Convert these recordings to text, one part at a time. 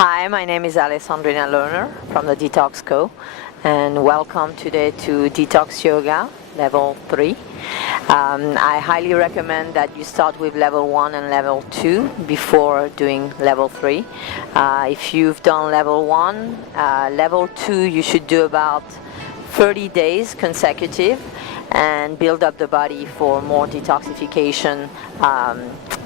Hi, my name is Alessandrina Lerner from the Detox Co. and welcome today to Detox Yoga Level 3. I highly recommend that you start with Level 1 and Level 2 before doing Level 3. If you've done Level 1, Level 2 you should do about 30 days consecutive and build up the body for more detoxification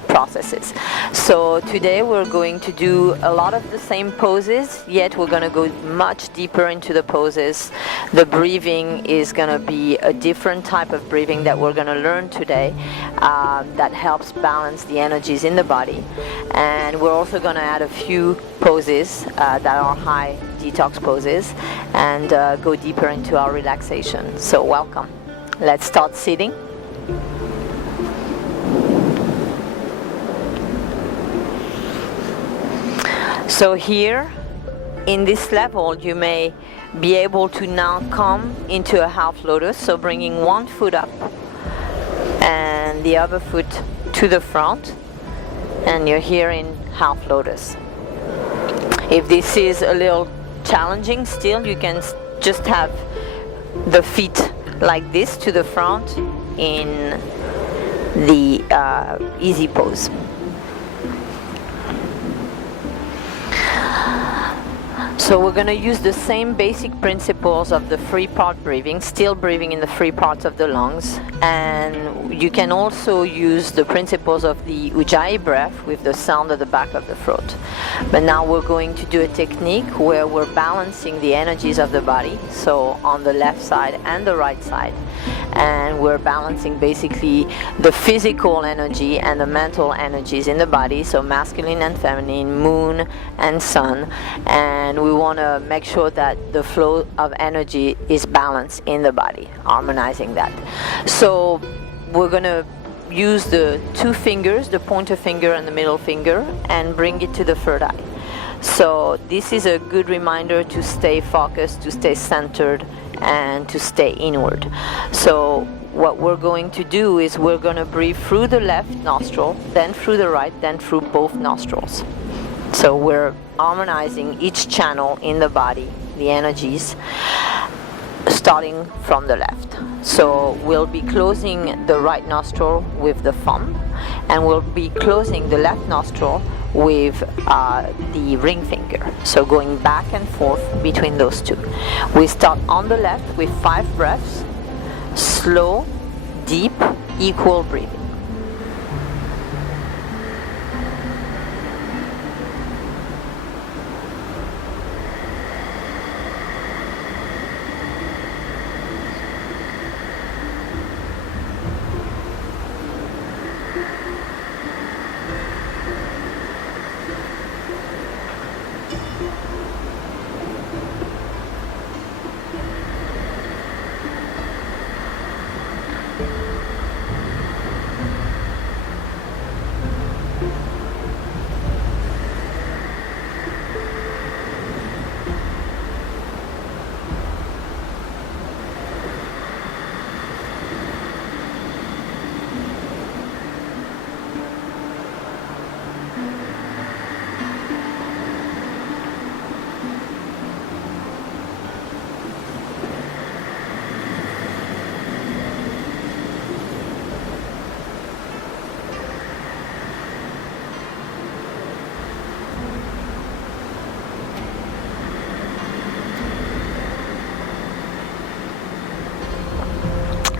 processes. So today we're going to do a lot of the same poses, yet we're going to go much deeper into the poses. The breathing is going to be a different type of breathing that we're going to learn today that helps balance the energies in the body. And we're also going to add a few poses that are high detox poses and go deeper into our relaxation. So welcome. Let's start sitting. So here, in this level, you may be able to now come into a half lotus, so bringing one foot up and the other foot to the front, and you're here in half lotus. If this is a little challenging still, you can just have the feet like this to the front in the easy pose. So we're going to use the same basic principles of the three-part breathing, still breathing in the three parts of the lungs, and you can also use the principles of the Ujjayi breath with the sound at the back of the throat. But now we're going to do a technique where we're balancing the energies of the body, so on the left side and the right side, and we're balancing basically the physical energy and the mental energies in the body, so masculine and feminine, moon and sun, and we want to make sure that the flow of energy is balanced in the body, harmonizing that. So we're going to use the two fingers, the pointer finger and the middle finger, and bring it to the third eye. So this is a good reminder to stay focused, to stay centered, and to stay inward. So what we're going to do is we're going to breathe through the left nostril, then through the right, then through both nostrils. So we're harmonizing each channel in the body, the energies, starting from the left. So we'll be closing the right nostril with the thumb, and we'll be closing the left nostril with the ring finger. So going back and forth between those two. We start on the left with 5 breaths, slow, deep, equal breathing.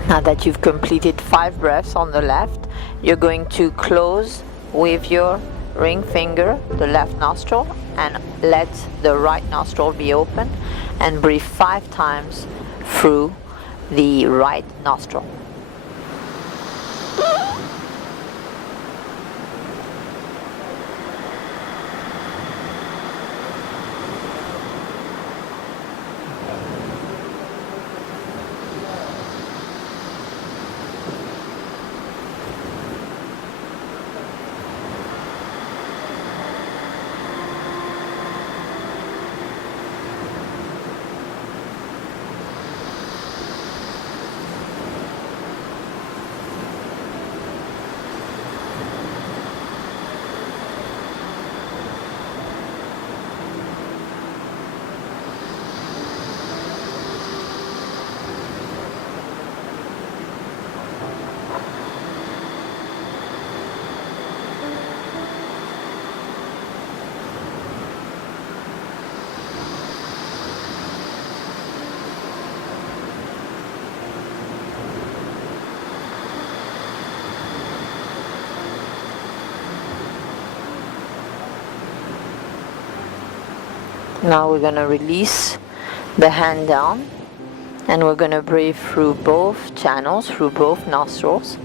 Now that you've completed 5 breaths on the left, you're going to close with your ring finger the left nostril and let the right nostril be open and breathe 5 times through the right nostril. Now we're going to release the hand down, and we're going to breathe through both channels, through both nostrils.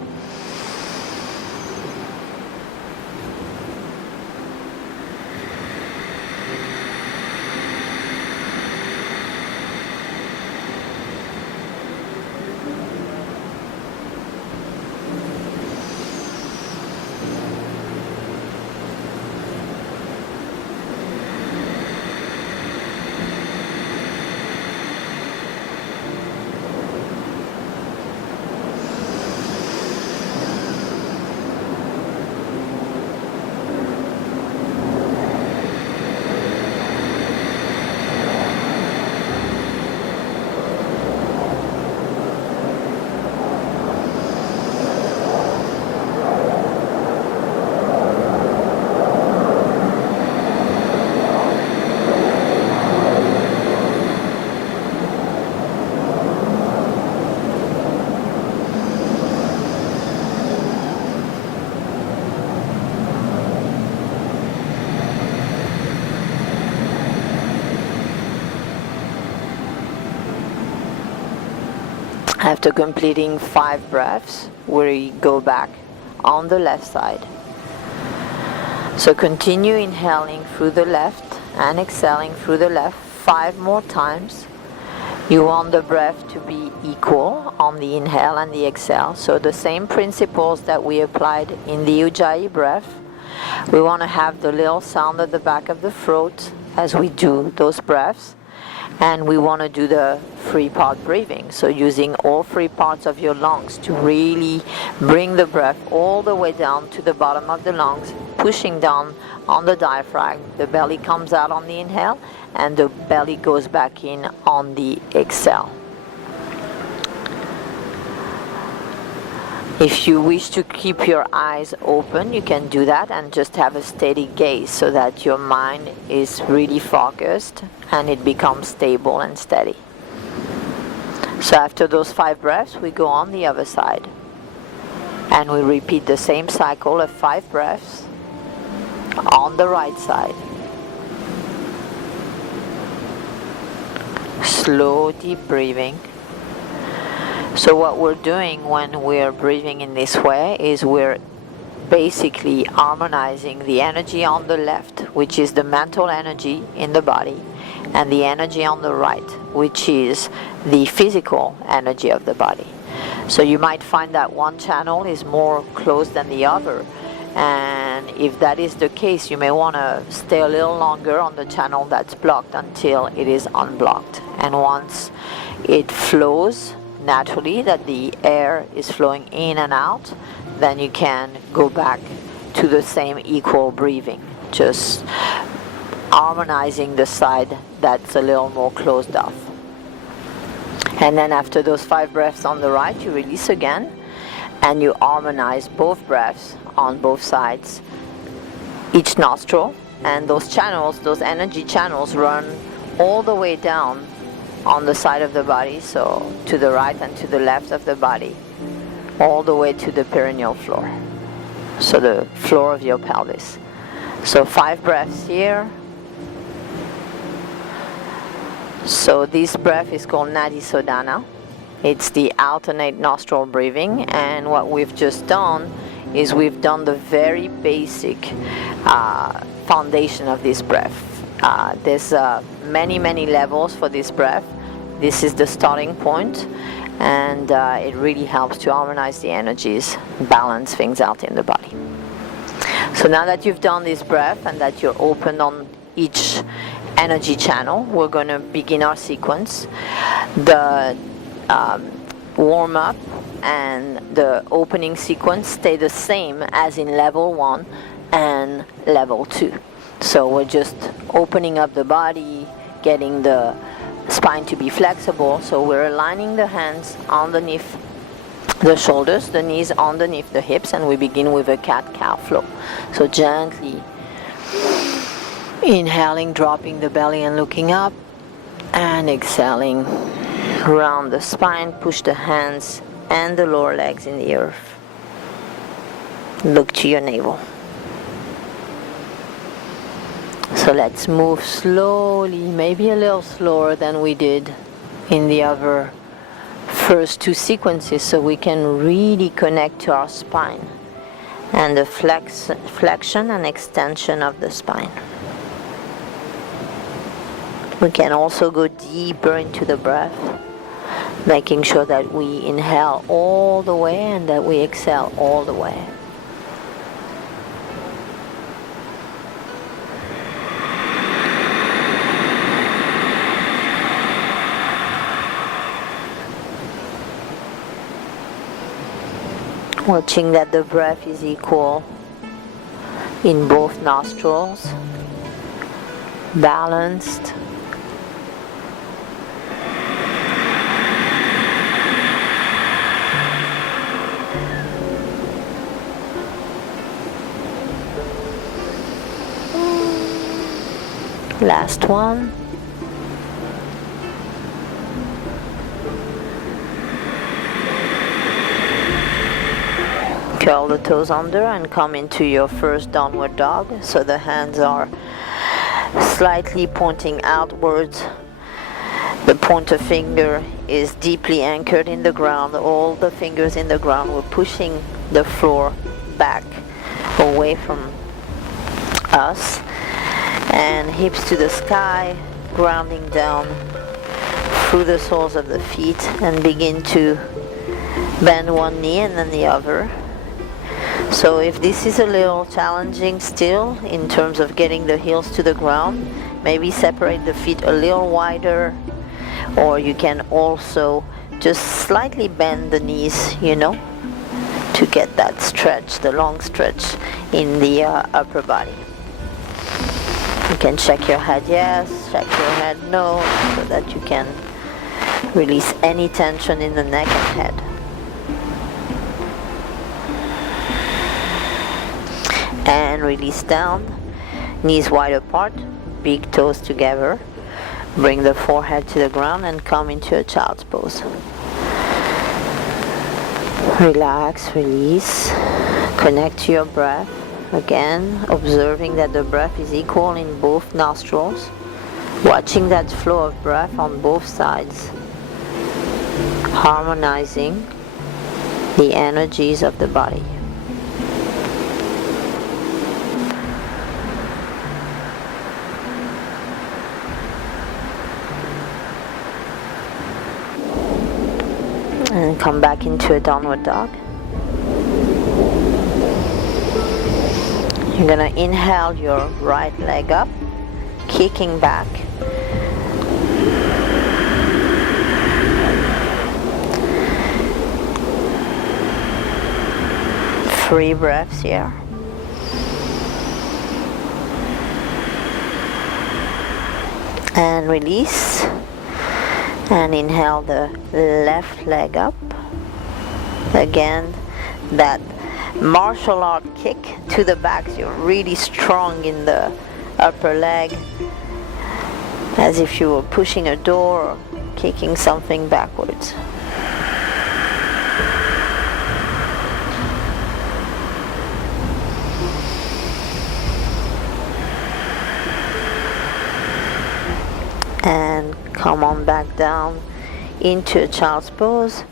After completing 5 breaths, we go back on the left side. So continue inhaling through the left and exhaling through the left 5 more times. You want the breath to be equal on the inhale and the exhale. So the same principles that we applied in the Ujjayi breath. We want to have the little sound at the back of the throat as we do those breaths. And we want to do the 3-part breathing, so using all 3 parts of your lungs to really bring the breath all the way down to the bottom of the lungs, pushing down on the diaphragm. The belly comes out on the inhale and the belly goes back in on the exhale. If you wish to keep your eyes open, you can do that and just have a steady gaze so that your mind is really focused and it becomes stable and steady. So after those 5 breaths, we go on the other side. And we repeat the same cycle of 5 breaths on the right side. Slow, deep breathing. So what we're doing when we're breathing in this way is we're basically harmonizing the energy on the left, which is the mental energy in the body, and the energy on the right, which is the physical energy of the body. So you might find that one channel is more closed than the other, and if that is the case, you may want to stay a little longer on the channel that's blocked until it is unblocked. And once it flows naturally, that the air is flowing in and out, then you can go back to the same equal breathing, just harmonizing the side that's a little more closed off. And then after those 5 breaths on the right, you release again and you harmonize both breaths on both sides, each nostril, and those channels, those energy channels, run all the way down on the side of the body, so to the right and to the left of the body, all the way to the perineal floor, so the floor of your pelvis. So 5 breaths here. So this breath is called Nadi Sodhana. It's the alternate nostril breathing, and what we've just done is we've done the very basic foundation of this breath. There's many levels for this breath. This is the starting point, and it really helps to harmonize the energies, balance things out in the body. So now that you've done this breath and that you're open on each energy channel, we're going to begin our sequence. The warm-up and the opening sequence stay the same as in level 1 and level 2. So we're just opening up the body, getting the spine to be flexible. So we're aligning the hands underneath the shoulders, the knees underneath the hips, and we begin with a cat-cow flow. So gently inhaling, dropping the belly and looking up, and exhaling, round the spine, push the hands and the lower legs in the earth. Look to your navel. So let's move slowly, maybe a little slower than we did in the other first two sequences, so we can really connect to our spine and the flexion and extension of the spine. We can also go deeper into the breath, making sure that we inhale all the way and that we exhale all the way. Watching that the breath is equal in both nostrils, balanced. Last one. Curl the toes under and come into your first downward dog. So the hands are slightly pointing outwards. The pointer finger is deeply anchored in the ground. All the fingers in the ground. We're pushing the floor back away from us. And hips to the sky, grounding down through the soles of the feet, and begin to bend one knee and then the other. So if this is a little challenging still in terms of getting the heels to the ground, maybe separate the feet a little wider, or you can also just slightly bend the knees, to get that stretch, the long stretch in the upper body. You can shake your head yes, shake your head no, so that you can release any tension in the neck and head. And release down, knees wide apart, big toes together. Bring the forehead to the ground and come into a child's pose. Relax, release, connect to your breath. Again, observing that the breath is equal in both nostrils, watching that flow of breath on both sides, harmonizing the energies of the body. And come back into a downward dog. You're going to inhale your right leg up, kicking back. Three breaths here. And release. And inhale the left leg up. Again, that martial art kick to the back. So you're really strong in the upper leg, as if you were pushing a door or kicking something backwards. And come on back down into a child's pose.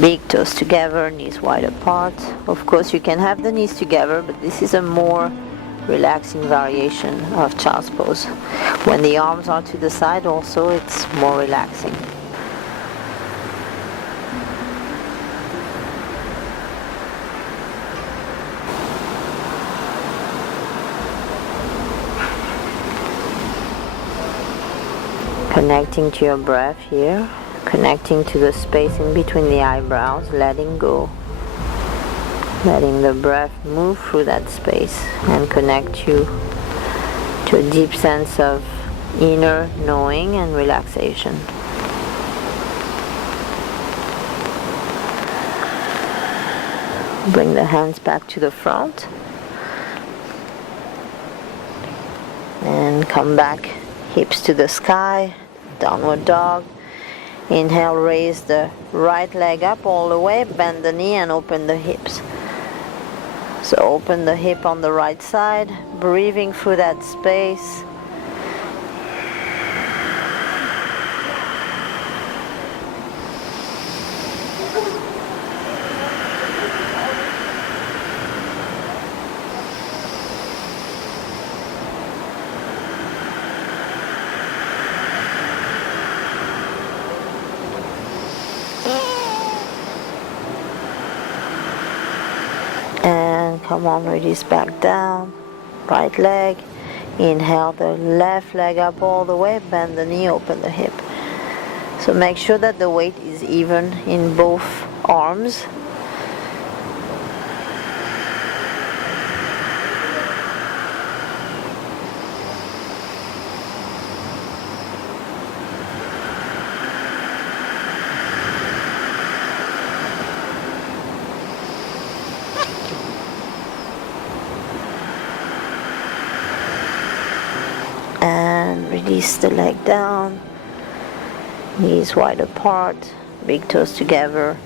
Big toes together, knees wide apart. Of course, you can have the knees together, but this is a more relaxing variation of child's pose. When the arms are to the side also, it's more relaxing. Connecting to your breath here, connecting to the space in between the eyebrows, letting go. Letting the breath move through that space and connect you to a deep sense of inner knowing and relaxation. Bring the hands back to the front and come back, hips to the sky, downward dog. Inhale, raise the right leg up all the way, bend the knee and open the hips. So open the hip on the right side, breathing through that space. And come on, release back down. Right leg. Inhale the left leg up all the way. Bend the knee, open the hip. So make sure that the weight is even in both arms. And release the leg down, knees wide apart, big toes together,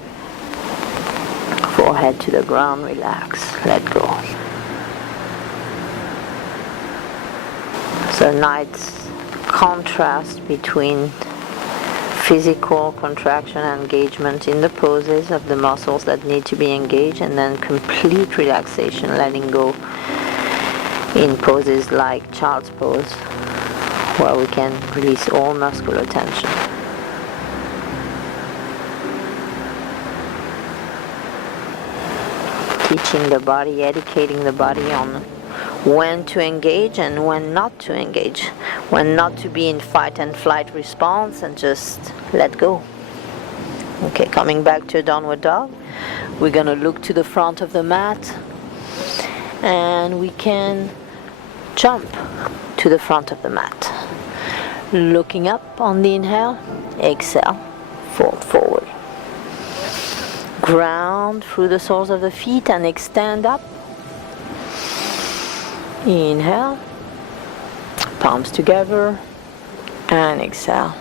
forehead to the ground, relax, let go. So nice contrast between physical contraction and engagement in the poses of the muscles that need to be engaged, and then complete relaxation, letting go in poses like child's pose, where we can release all muscular tension. Teaching the body, educating the body on when to engage and when not to engage, when not to be in fight and flight response, and just let go. Okay, coming back to a downward dog, we're gonna look to the front of the mat, and we can jump to the front of the mat. Looking up on the inhale, exhale, fold forward. Ground through the soles of the feet and extend up. Inhale, palms together, and exhale.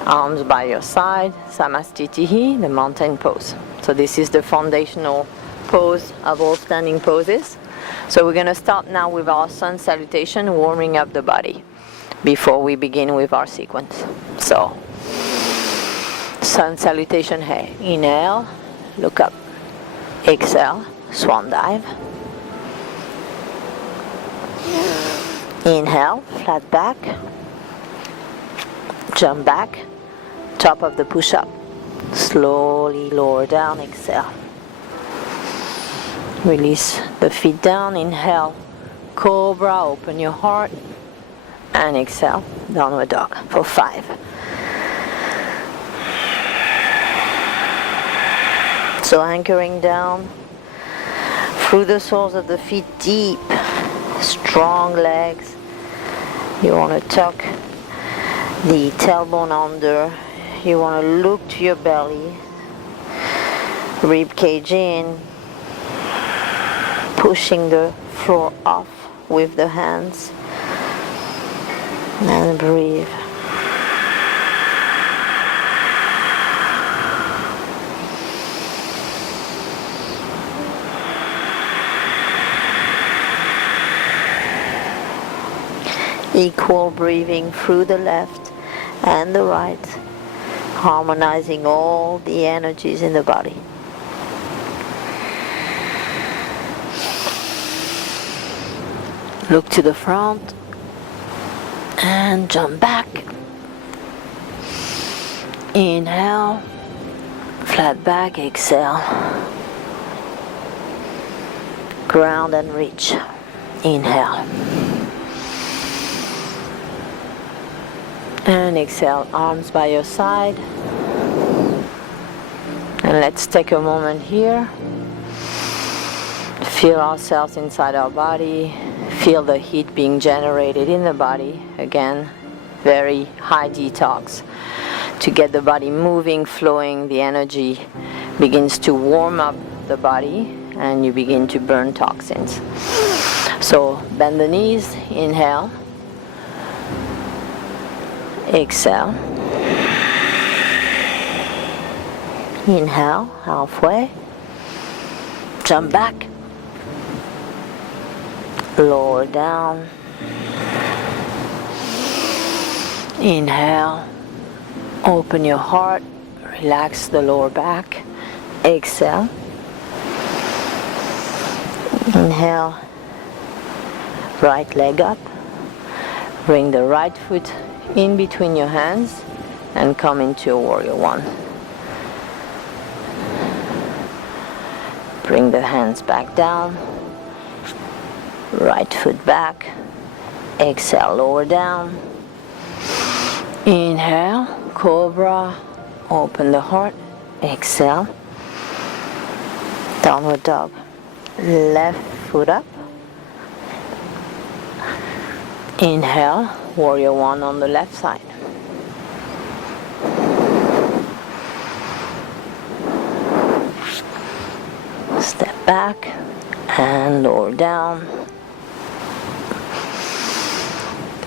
Arms by your side, Samastitihi, the mountain pose. So this is the foundational pose of all standing poses. So we're going to start now with our sun salutation, warming up the body before we begin with our sequence. So, sun salutation, hey. Inhale, look up. Exhale, swan dive. Inhale, flat back. Jump back. Top of the push-up. Slowly lower down, exhale. Release the feet down. Inhale, cobra, open your heart. And exhale, downward dog for 5. So anchoring down through the soles of the feet, deep, strong legs. You want to tuck the tailbone under. You want to look to your belly, rib cage in, pushing the floor off with the hands. And breathe. Equal breathing through the left and the right, harmonizing all the energies in the body. Look to the front. And jump back. Inhale, flat back, exhale. Ground and reach. Inhale. And exhale, arms by your side. And let's take a moment here. Feel ourselves inside our body. Feel the heat being generated in the body. Again, very high detox. To get the body moving, flowing, the energy begins to warm up the body and you begin to burn toxins. So bend the knees, inhale. Exhale. Inhale, halfway. Jump back. lower down. Inhale, open your heart, relax the lower back. Exhale. Inhale, right leg up. Bring the right foot in between your hands and come into a warrior one. Bring the hands back down. Right foot back. Exhale, lower down. Inhale, cobra. Open the heart. Exhale. Downward dog. Left foot up. Inhale, warrior one on the left side. Step back and lower down.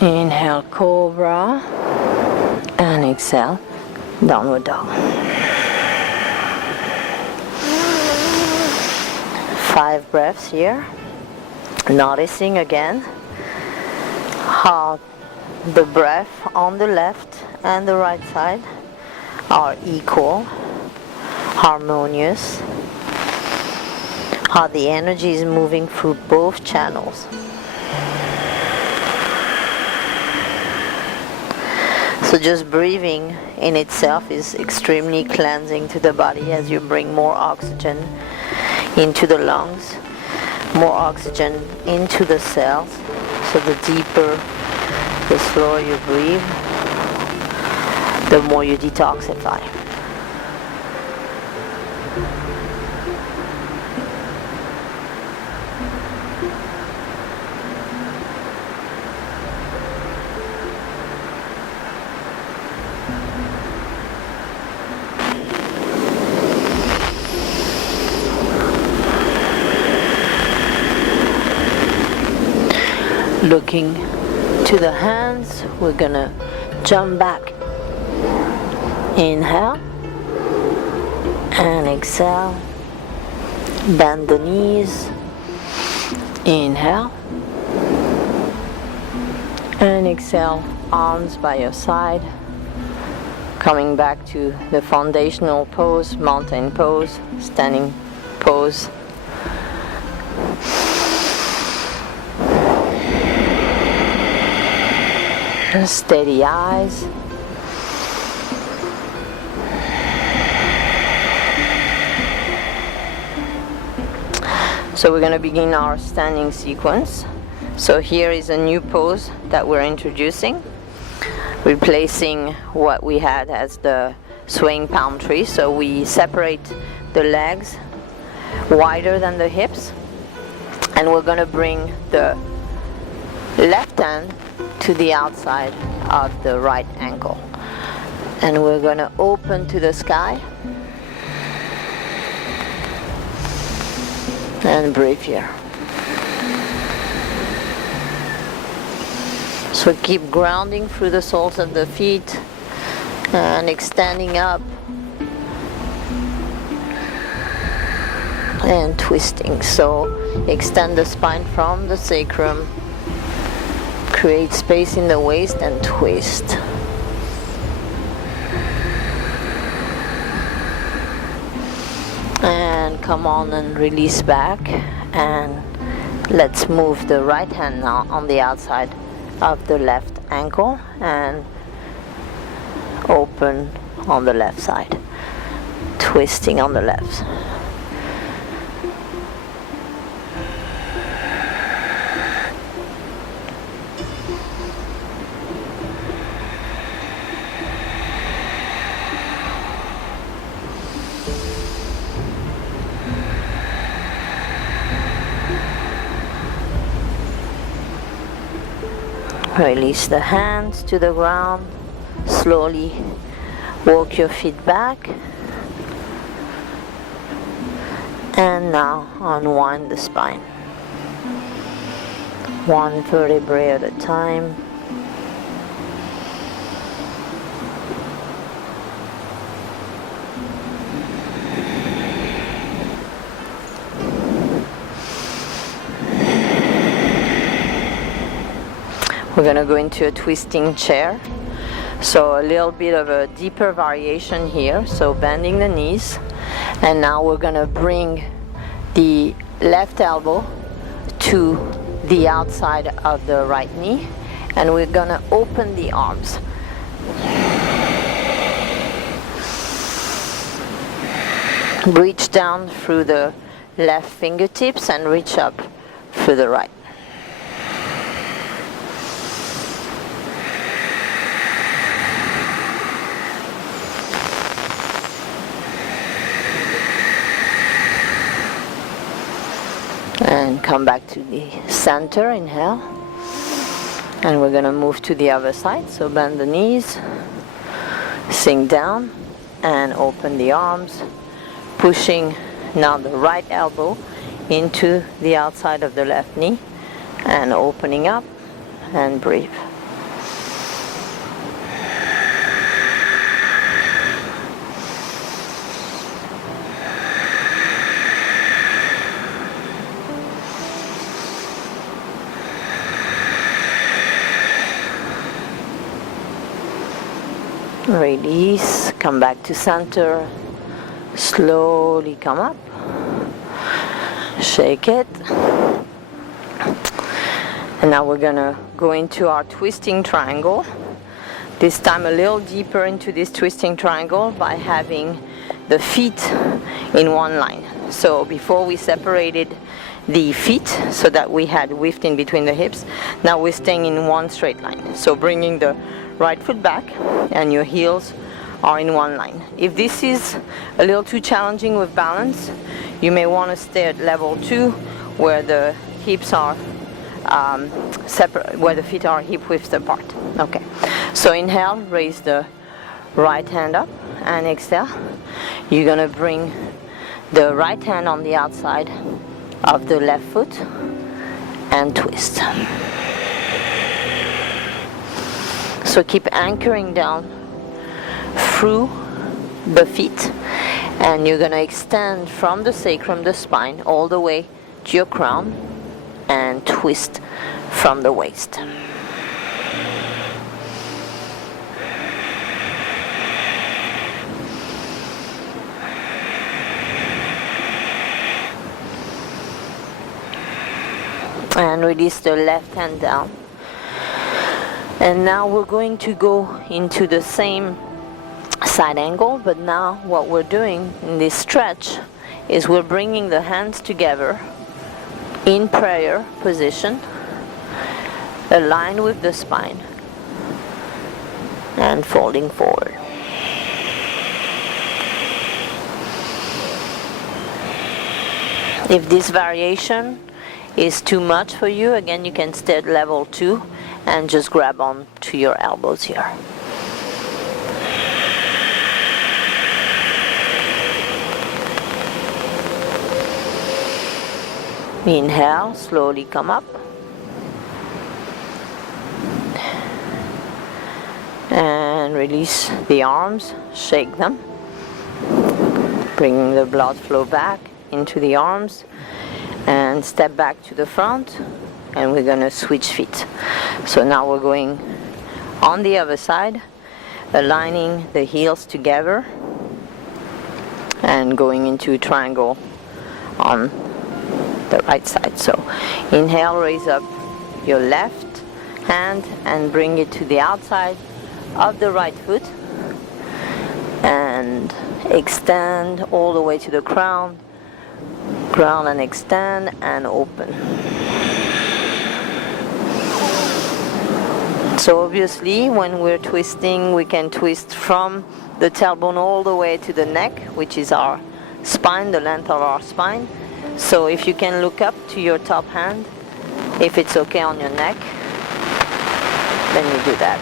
Inhale, cobra, and exhale, downward dog. 5 breaths here. Noticing again how the breath on the left and the right side are equal, harmonious, how the energy is moving through both channels. So just breathing in itself is extremely cleansing to the body as you bring more oxygen into the lungs, more oxygen into the cells. So the deeper, the slower you breathe, the more you detoxify. Looking to the hands, we're gonna jump back. Inhale and exhale. Bend the knees. Inhale and exhale. Arms by your side. Coming back to the foundational pose, mountain pose, standing pose. Steady eyes. So we're going to begin our standing sequence. So here is a new pose that we're introducing, replacing what we had as the swaying palm tree. So we separate the legs wider than the hips, and we're going to bring the left hand to the outside of the right ankle, and we're going to open to the sky and breathe here. So keep grounding through the soles of the feet and extending up and twisting. So extend the spine from the sacrum. Create space in the waist and twist. And come on and release back, and let's move the right hand now on the outside of the left ankle and open on the left side, twisting on the left. Release the hands to the ground. Slowly walk your feet back. And now unwind the spine. One vertebrae at a time. We're going to go into a twisting chair. So a little bit of a deeper variation here. So bending the knees. And now we're going to bring the left elbow to the outside of the right knee. And we're going to open the arms. Reach down through the left fingertips and reach up through the right. And come back to the center, inhale. And we're going to move to the other side. So bend the knees, sink down, and open the arms, pushing now the right elbow into the outside of the left knee, and opening up, and breathe. Release, come back to center, slowly come up, shake it, and now we're gonna go into our twisting triangle, this time a little deeper into this twisting triangle by having the feet in one line. So before we separated the feet so that we had width in between the hips, now we're staying in one straight line. So bringing the right foot back and your heels are in one line. If this is a little too challenging with balance, you may want to stay at level 2 where the hips are separate, where the feet are hip width apart. Okay, so inhale, raise the right hand up, and exhale, you're gonna bring the right hand on the outside of the left foot and twist. So keep anchoring down through the feet, and you're going to extend from the sacrum, the spine, all the way to your crown, and twist from the waist. And release the left hand down. And now we're going to go into the same side angle, but now what we're doing in this stretch is we're bringing the hands together in prayer position, aligned with the spine, and folding forward. If this variation is too much for you, again, you can stay at level 2 and just grab on to your elbows here. Inhale, slowly come up. And release the arms, shake them. Bringing the blood flow back into the arms. And step back to the front. And we're going to switch feet. So now we're going on the other side, aligning the heels together and going into triangle on the right side. So inhale, raise up your left hand and bring it to the outside of the right foot, and extend all the way to the crown, and extend and open. So obviously when we're twisting, we can twist from the tailbone all the way to the neck, which is our spine, the length of our spine. So if you can look up to your top hand, if it's okay on your neck, then you do that.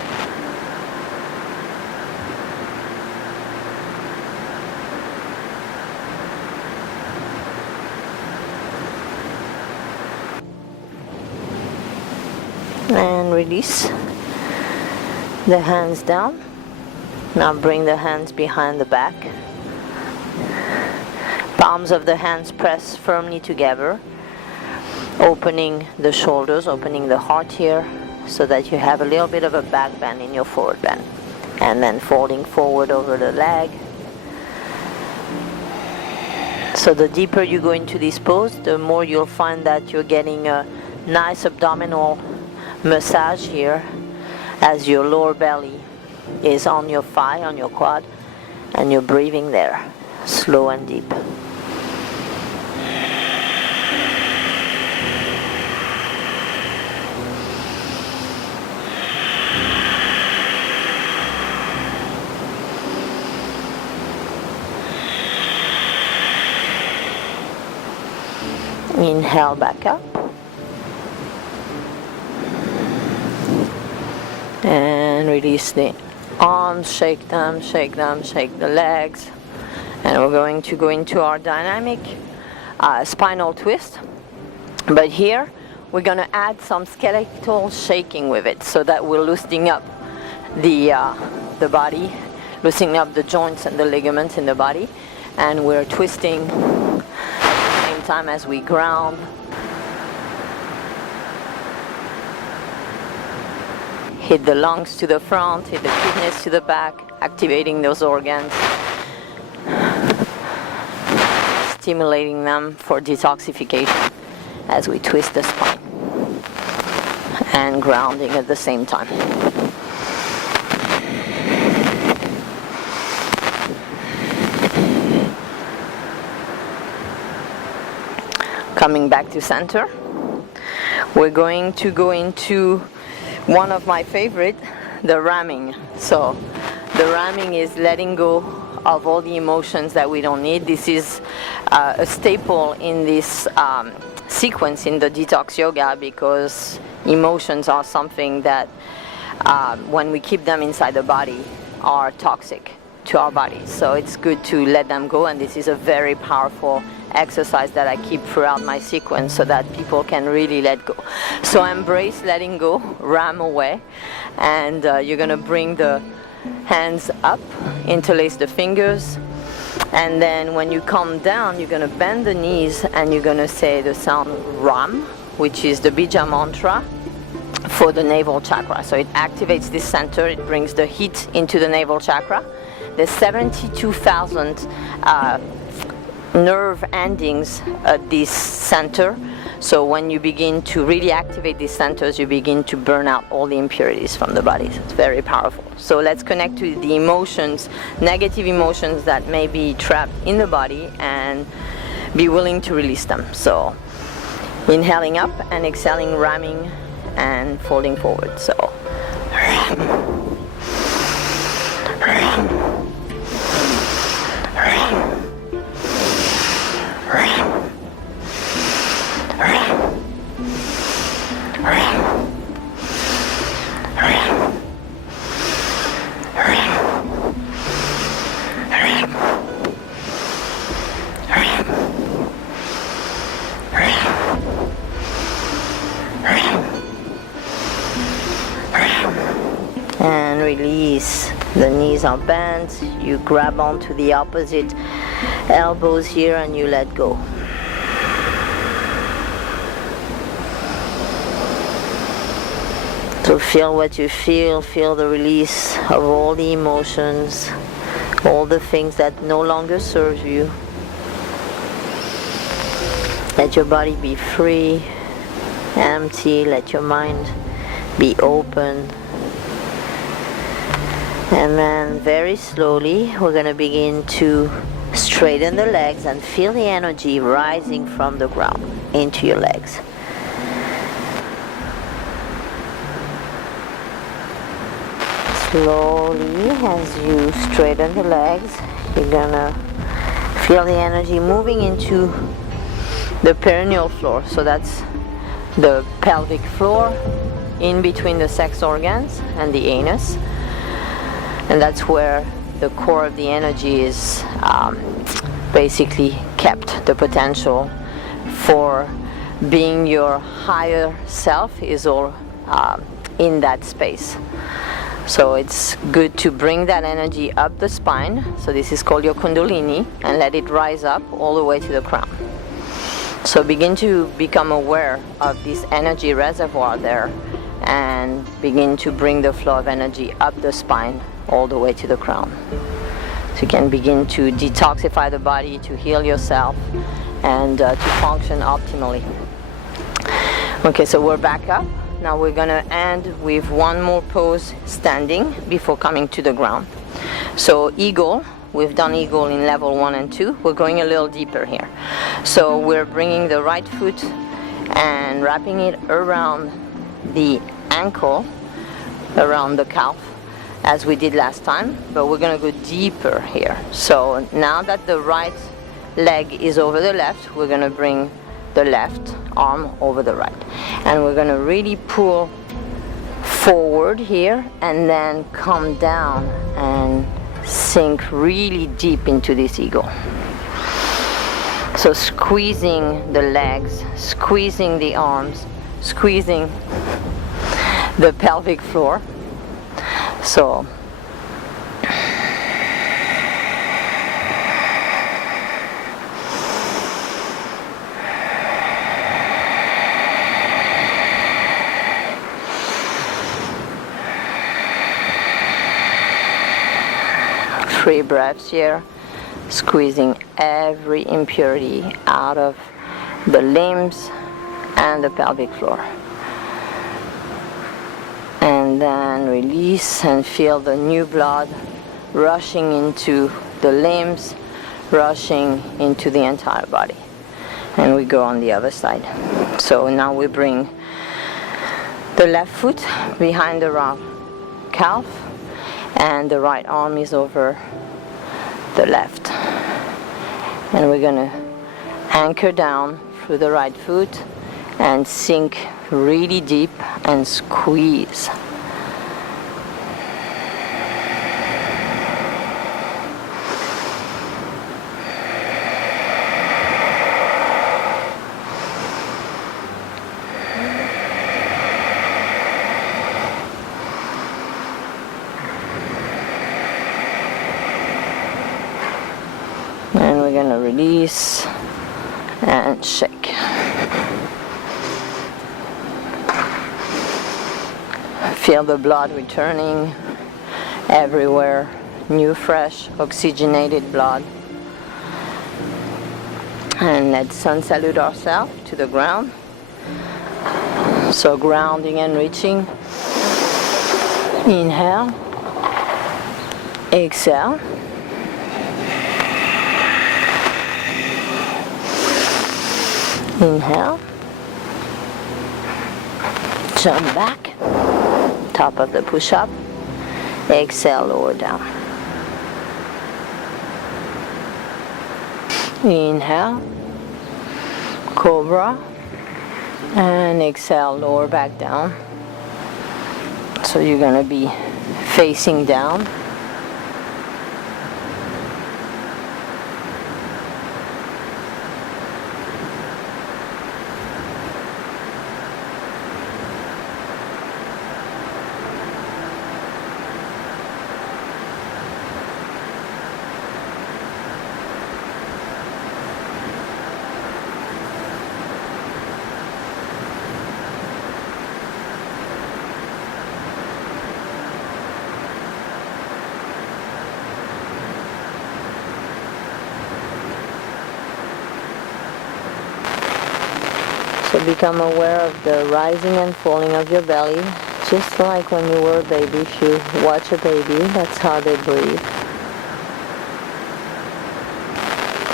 And release the hands down. Now bring the hands behind the back. Palms of the hands press firmly together, opening the shoulders, opening the heart here, so that you have a little bit of a back bend in your forward bend. And then folding forward over the leg. So the deeper you go into this pose, the more you'll find that you're getting a nice abdominal massage here as your lower belly is on your thigh, on your quad, and you're breathing there, slow and deep. Inhale back up. And release the arms, shake them, shake them, shake the legs. And we're going to go into our dynamic spinal twist. But here, we're going to add some skeletal shaking with it so that we're loosening up the body, loosening up the joints and the ligaments in the body. And we're twisting time as we ground. Hit the lungs to the front, hit the kidneys to the back, activating those organs, stimulating them for detoxification as we twist the spine, and grounding at the same time. Coming back to center, we're going to go into one of my favorite, the ramming. So the ramming is letting go of all the emotions that we don't need. This is a staple in this sequence in the detox yoga, because emotions are something that when we keep them inside the body are toxic to our bodies. So it's good to let them go, and this is a very powerful exercise that I keep throughout my sequence so that people can really let go. So embrace letting go, ram away, and you're going to bring the hands up, interlace the fingers, and then when you come down, you're going to bend the knees and you're going to say the sound Ram, which is the Bija mantra for the navel chakra. So it activates this center, it brings the heat into the navel chakra. There's 72,000 nerve endings at this center. So when you begin to really activate these centers, you begin to burn out all the impurities from the body. So it's very powerful. So let's connect to the emotions, negative emotions that may be trapped in the body, and be willing to release them. So inhaling up and exhaling, ramming and folding forward. So ram, ram, ram. And release. The knees are bent. You grab onto the opposite elbows here and you let go. So feel what you feel the release of all the emotions, all the things that no longer serve you. Let your body be free, empty, let your mind be open. And then very slowly we're going to begin to straighten the legs and feel the energy rising from the ground into your legs. Slowly, as you straighten the legs, you're going to feel the energy moving into the perineal floor. So that's the pelvic floor in between the sex organs and the anus. And that's where the core of the energy is basically kept. The potential for being your higher self is all in that space. So it's good to bring that energy up the spine. So this is called your kundalini, and let it rise up all the way to the crown. So begin to become aware of this energy reservoir there, and begin to bring the flow of energy up the spine all the way to the crown. So you can begin to detoxify the body, to heal yourself, and to function optimally. Okay, so we're back up. Now we're gonna end with one more pose standing before coming to the ground. So eagle, we've done eagle in level 1 and 2. We're going a little deeper here. So we're bringing the right foot and wrapping it around the ankle, around the calf, as we did last time, but we're gonna go deeper here. So now that the right leg is over the left, we're gonna bring the left arm over the right, and we're gonna really pull forward here and then come down and sink really deep into this eagle. So squeezing the legs, squeezing the arms, squeezing the pelvic floor. So three breaths here, squeezing every impurity out of the limbs and the pelvic floor. And then release and feel the new blood rushing into the limbs, rushing into the entire body. And we go on the other side. So now we bring the left foot behind the right calf, and the right arm is over the left. And we're gonna anchor down through the right foot and sink really deep and squeeze. And we're gonna release and shake. Feel the blood returning everywhere, new, fresh, oxygenated blood. And let's sun salute ourselves to the ground. So grounding and reaching. Inhale. Exhale. Inhale. Jump back. Top of the push-up. Exhale, lower down. Inhale. Cobra. And exhale, lower back down. So you're going to be facing down. So become aware of the rising and falling of your belly, just like when you were a baby. If you watch a baby, that's how they breathe.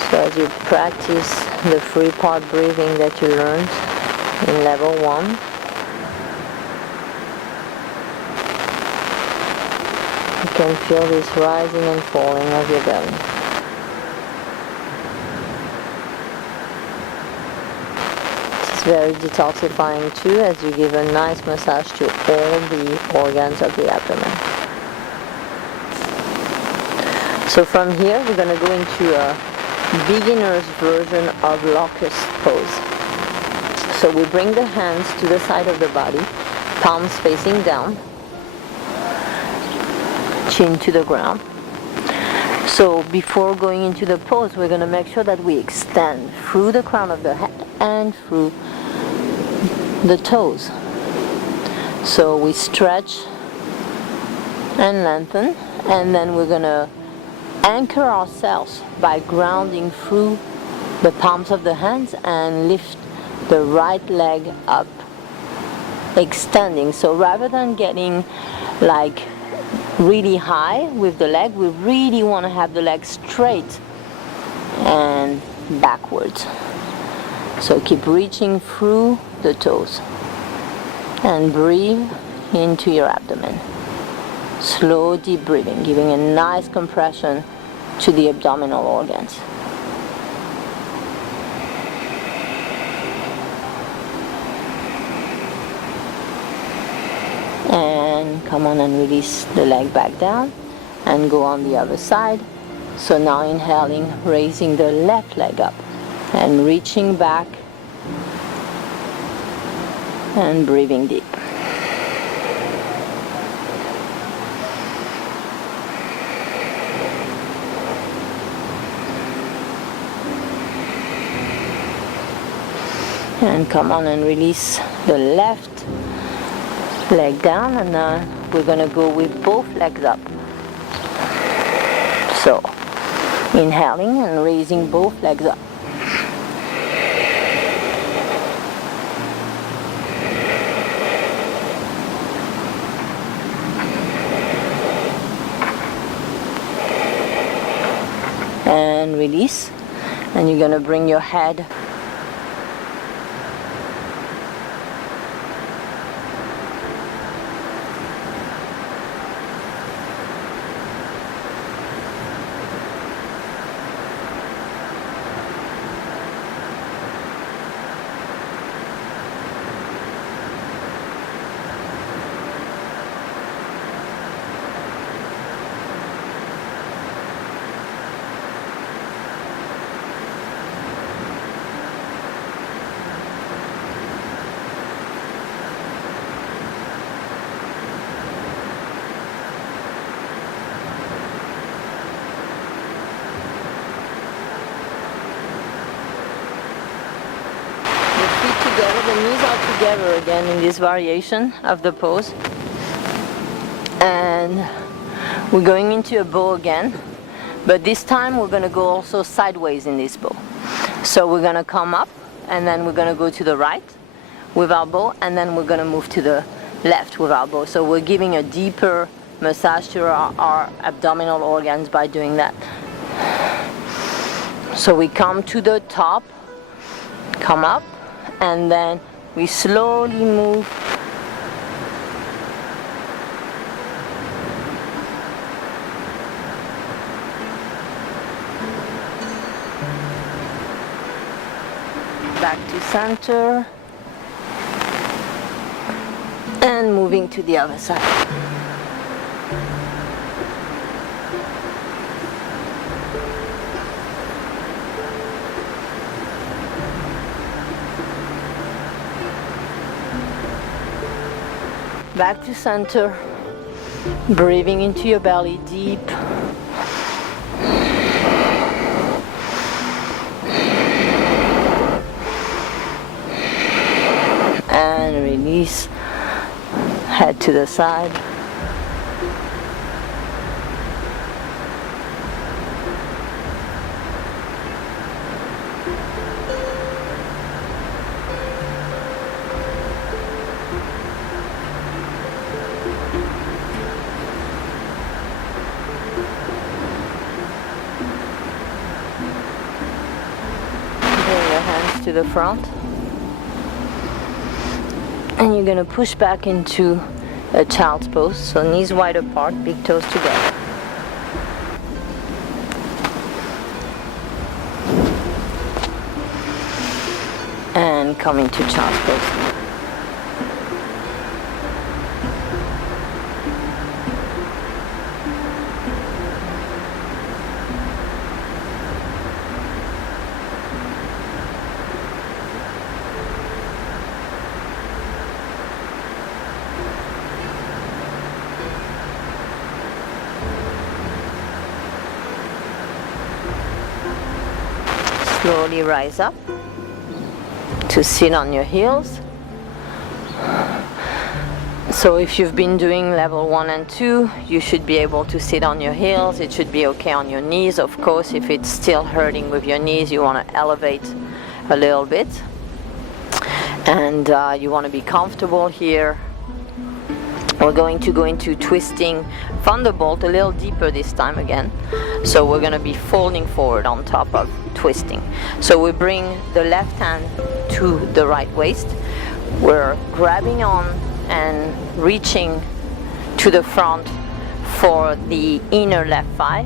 So as you practice the three-part breathing that you learned in level 1, you can feel this rising and falling of your belly. Very detoxifying too, as you give a nice massage to all the organs of the abdomen. So from here we're going to go into a beginner's version of locust pose. So we bring the hands to the side of the body, palms facing down, chin to the ground. So before going into the pose, we're going to make sure that we extend through the crown of the head and through the toes. So we stretch and lengthen, and then we're gonna anchor ourselves by grounding through the palms of the hands and lift the right leg up, extending. So rather than getting like really high with the leg, we really want to have the leg straight and backwards. So keep reaching through the toes and breathe into your abdomen. Slow, deep breathing, giving a nice compression to the abdominal organs. And come on and release the leg back down and go on the other side. So now inhaling, raising the left leg up and reaching back and breathing deep. And come on and release the left leg down, and now we're going to go with both legs up. So inhaling and raising both legs up. And release, and you're going to bring your head together, the knees are together again in this variation of the pose. And we're going into a bow again, but this time we're going to go also sideways in this bow. So we're going to come up, and then we're going to go to the right with our bow, and then we're going to move to the left with our bow. So we're giving a deeper massage to our abdominal organs by doing that. So we come to the top, come up, and then we slowly move back to center and moving to the other side. Back to center, breathing into your belly deep. And release, head to the side. To the front, and you're going to push back into a child's pose, so knees wide apart, big toes together. And come into child's pose. Slowly rise up to sit on your heels. So if you've been doing level 1 and 2, you should be able to sit on your heels. It should be okay on your knees. Of course, if it's still hurting with your knees, you want to elevate a little bit. And you want to be comfortable here. We're going to go into twisting thunderbolt a little deeper this time again. So we're going to be folding forward on top of twisting. So we bring the left hand to the right waist. We're grabbing on and reaching to the front for the inner left thigh.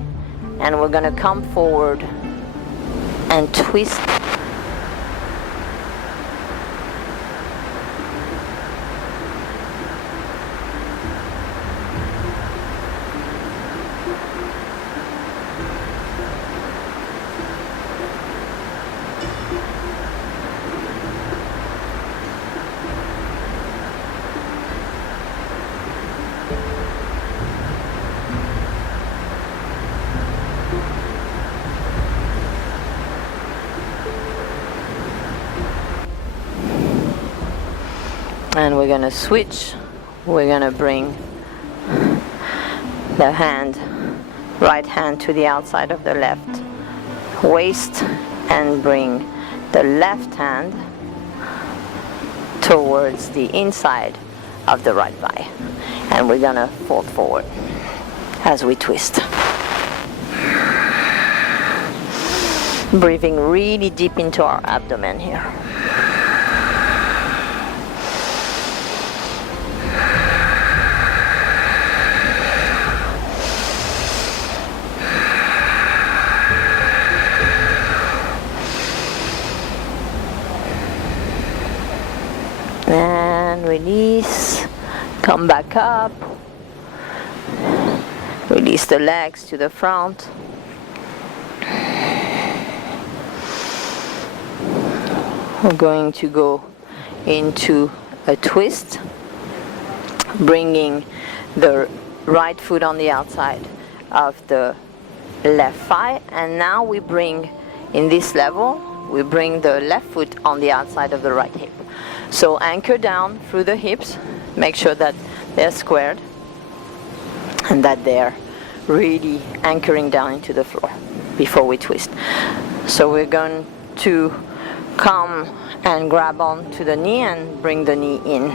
And we're going to come forward and twist. And we're going to switch. We're going to bring the hand, right hand to the outside of the left waist and bring the left hand towards the inside of the right thigh. And we're going to fold forward as we twist. Breathing really deep into our abdomen here. And release, come back up, release the legs to the front. We're going to go into a twist, bringing the right foot on the outside of the left thigh, and now we bring, in this level, we bring the left foot on the outside of the right hip. So anchor down through the hips, make sure that they're squared and that they're really anchoring down into the floor before we twist. So we're going to come and grab on to the knee and bring the knee in.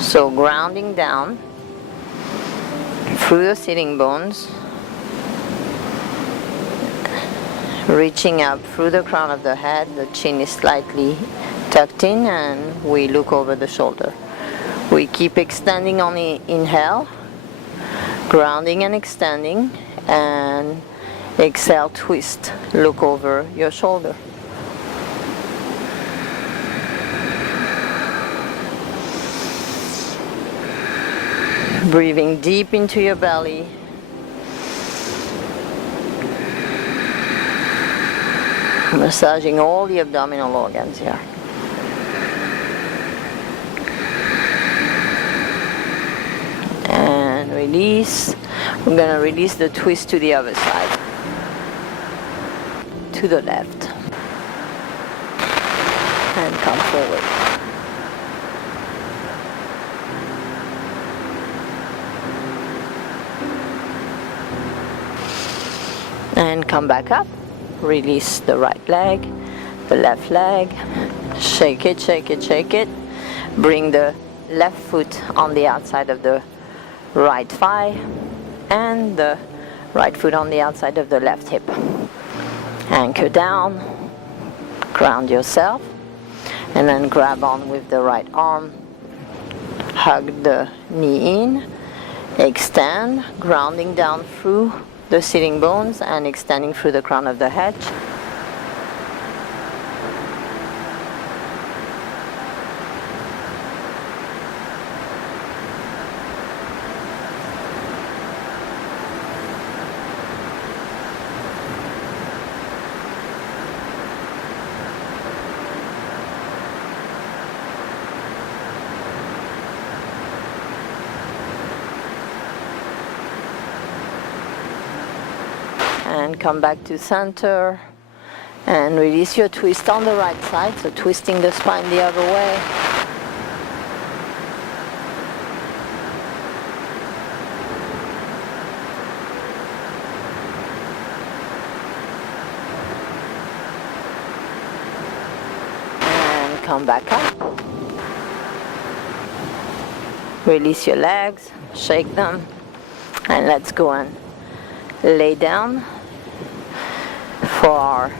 So grounding down through the sitting bones, reaching up through the crown of the head, the chin is slightly tucked in, and we look over the shoulder. We keep extending on the inhale, grounding and extending, and exhale, twist, look over your shoulder. Breathing deep into your belly. Massaging all the abdominal organs here. And release. We're going to release the twist to the other side. To the left. And come forward. And come back up. Release the right leg, the left leg, shake it, shake it, shake it. Bring the left foot on the outside of the right thigh and the right foot on the outside of the left hip. Anchor down, ground yourself, and then grab on with the right arm. Hug the knee in, extend, grounding down through the sitting bones and extending through the crown of the head. And come back to center, And release your twist on the right side, so twisting the spine the other way. And come back up. Release your legs, shake them, and let's go and lay down for our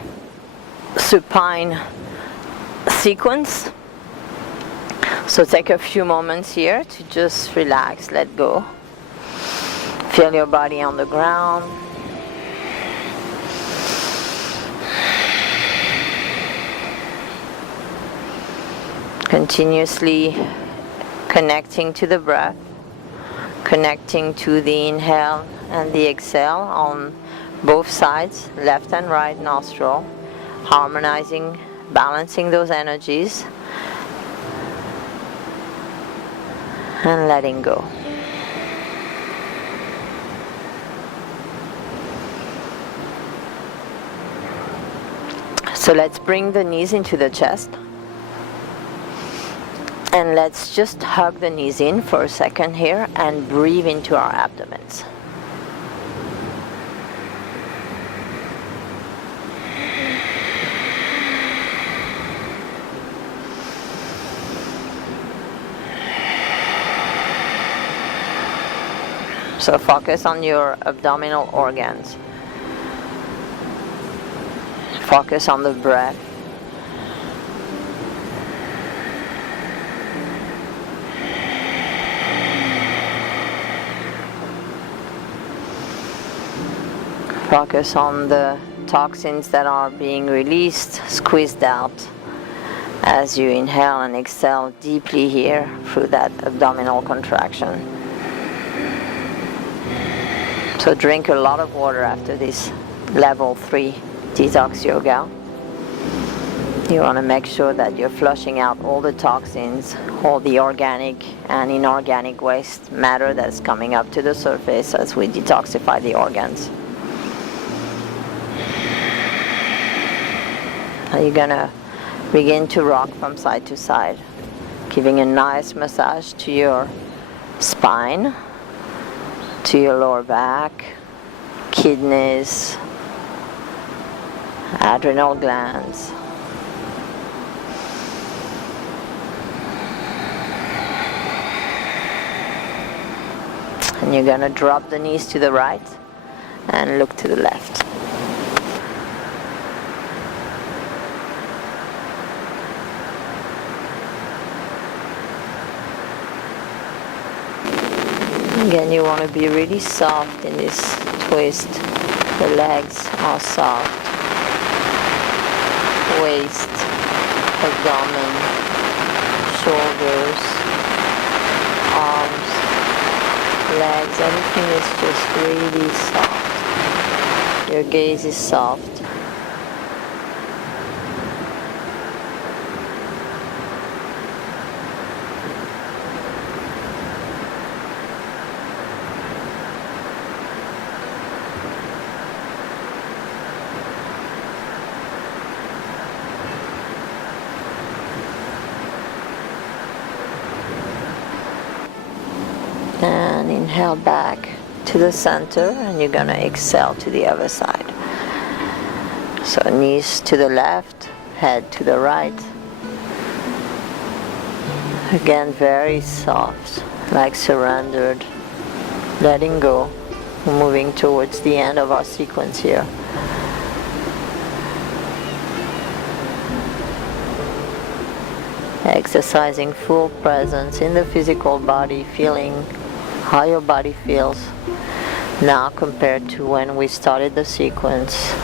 supine sequence. So take a few moments here to just relax, let go. Feel your body on the ground. Continuously connecting to the breath, connecting to the inhale and the exhale on both sides, left and right nostril, harmonizing, balancing those energies, and letting go. So let's bring the knees into the chest. And let's just hug the knees in for a second here and breathe into our abdomens. So focus on your abdominal organs. Focus on the breath. Focus on the toxins that are being released, squeezed out as you inhale and exhale deeply here through that abdominal contraction. So drink a lot of water after this level 3 detox yoga. You want to make sure that you're flushing out all the toxins, all the organic and inorganic waste matter that's coming up to the surface as we detoxify the organs. Now you're gonna begin to rock from side to side, giving a nice massage to your spine, to your lower back, kidneys, adrenal glands. And you're gonna drop the knees to the right and look to the left. Again, you want to be really soft in this twist. The legs are soft. Waist, abdomen, shoulders, arms, legs, everything is just really soft. Your gaze is soft. And inhale back to the center, and you're gonna exhale to the other side. So knees to the left, head to the right. Again, very soft, like surrendered, letting go. We're moving towards the end of our sequence here. Exercising full presence in the physical body, feeling how your body feels now compared to when we started the sequence.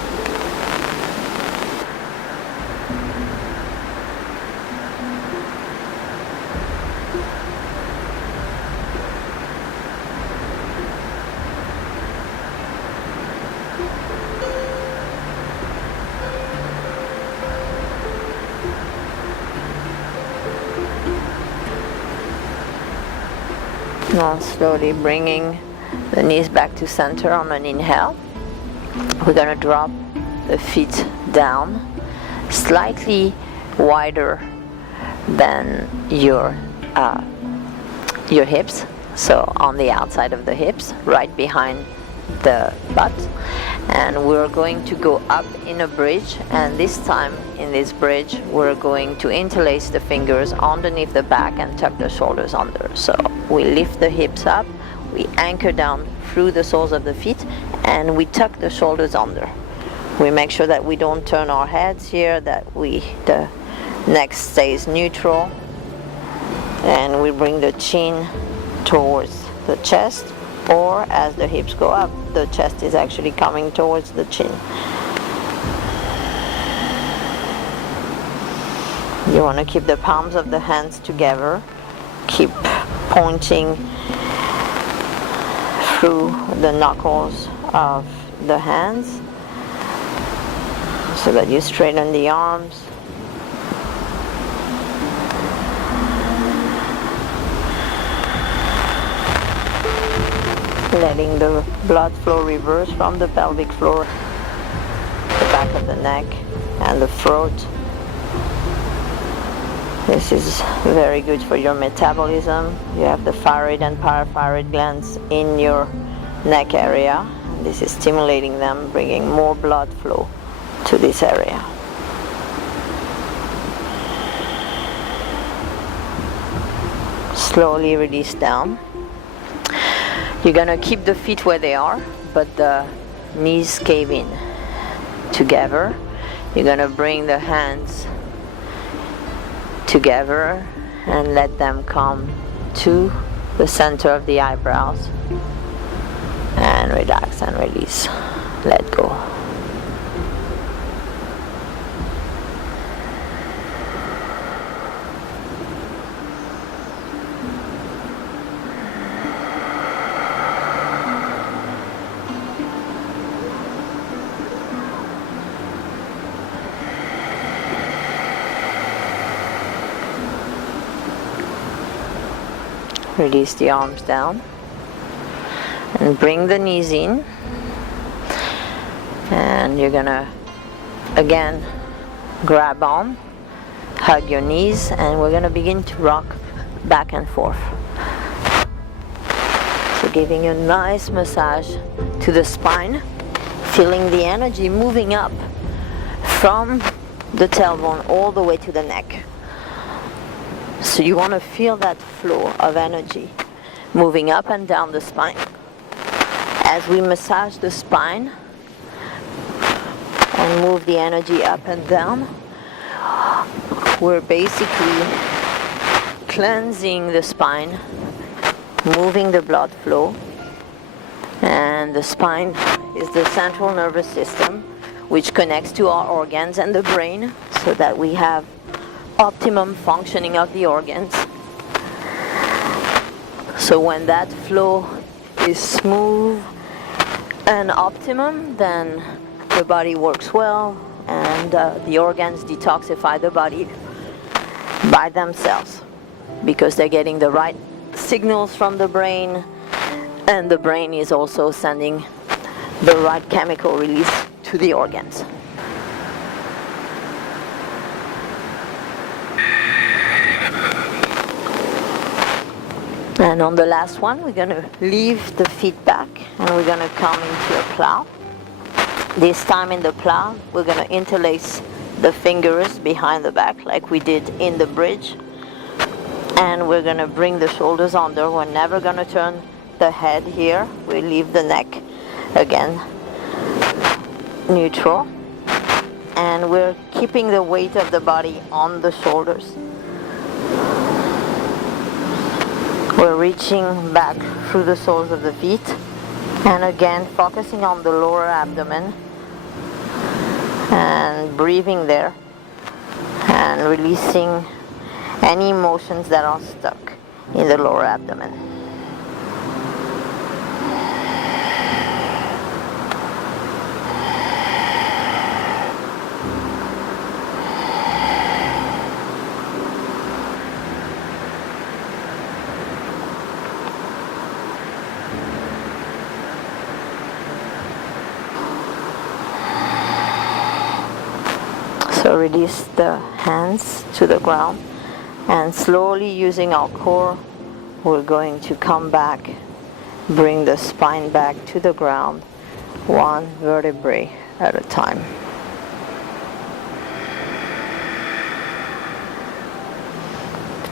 Now slowly bringing the knees back to center on an inhale. We're going to drop the feet down, slightly wider than your hips, so on the outside of the hips, right behind the butt. And we're going to go up in a bridge, and this time in this bridge we're going to interlace the fingers underneath the back and tuck the shoulders under. So we lift the hips up, we anchor down through the soles of the feet, and we tuck the shoulders under. We make sure that we don't turn our heads here, that the neck stays neutral, and we bring the chin towards the chest, or as the hips go up, the chest is actually coming towards the chin. You want to keep the palms of the hands together, keep pointing through the knuckles of the hands so that you straighten the arms. Letting the blood flow reverse from the pelvic floor, the back of the neck and the throat. This is very good for your metabolism. You have the thyroid and parathyroid glands in your neck area. This is stimulating them, bringing more blood flow to this area. Slowly release down. You're gonna keep the feet where they are, but the knees cave in together. You're gonna bring the hands together and let them come to the center of the eyebrows, and relax and release. Let go. Release the arms down and bring the knees in, and you're gonna again grab on, hug your knees, and we're gonna begin to rock back and forth. So giving a nice massage to the spine, feeling the energy moving up from the tailbone all the way to the neck. So you want to feel that flow of energy moving up and down the spine. As we massage the spine and move the energy up and down, we're basically cleansing the spine, moving the blood flow. And the spine is the central nervous system, which connects to our organs and the brain, so that we have optimum functioning of the organs. So when that flow is smooth and optimum, then the body works well, and the organs detoxify the body by themselves, because they're getting the right signals from the brain, and the brain is also sending the right chemical release to the organs. And on the last one, we're going to leave the feet back, and we're going to come into a plow. This time in the plow, we're going to interlace the fingers behind the back like we did in the bridge. And we're going to bring the shoulders under. We're never going to turn the head here. We leave the neck, again, neutral. And we're keeping the weight of the body on the shoulders. We're reaching back through the soles of the feet, and again focusing on the lower abdomen and breathing there and releasing any emotions that are stuck in the lower abdomen. So release the hands to the ground, and slowly using our core, we're going to come back, bring the spine back to the ground, one vertebrae at a time.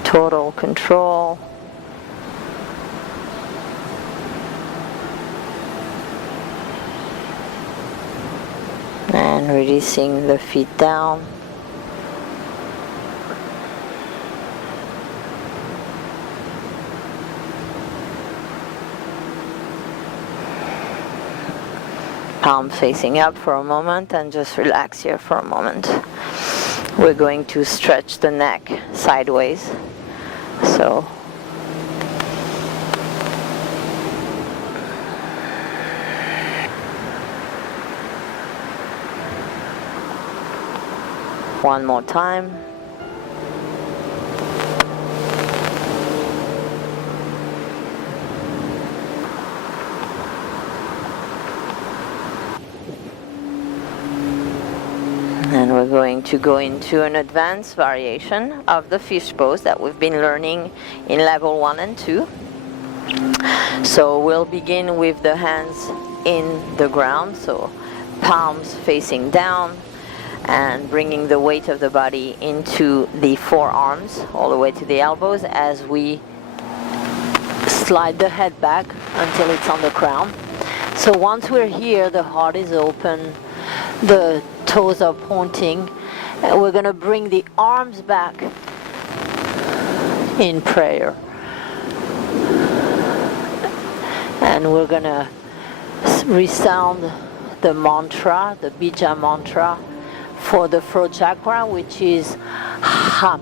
Total control. And releasing the feet down. Palm facing up for a moment, and just relax here for a moment. We're going to stretch the neck sideways. So one more time. And we're going to go into an advanced variation of the fish pose that we've been learning in level 1 and 2. So we'll begin with the hands in the ground, so palms facing down, and bringing the weight of the body into the forearms all the way to the elbows as we slide the head back until it's on the crown. So once we're here, the heart is open, the toes are pointing, and we're going to bring the arms back in prayer. And we're going to resound the mantra, the bija mantra for the throat chakra, which is hum.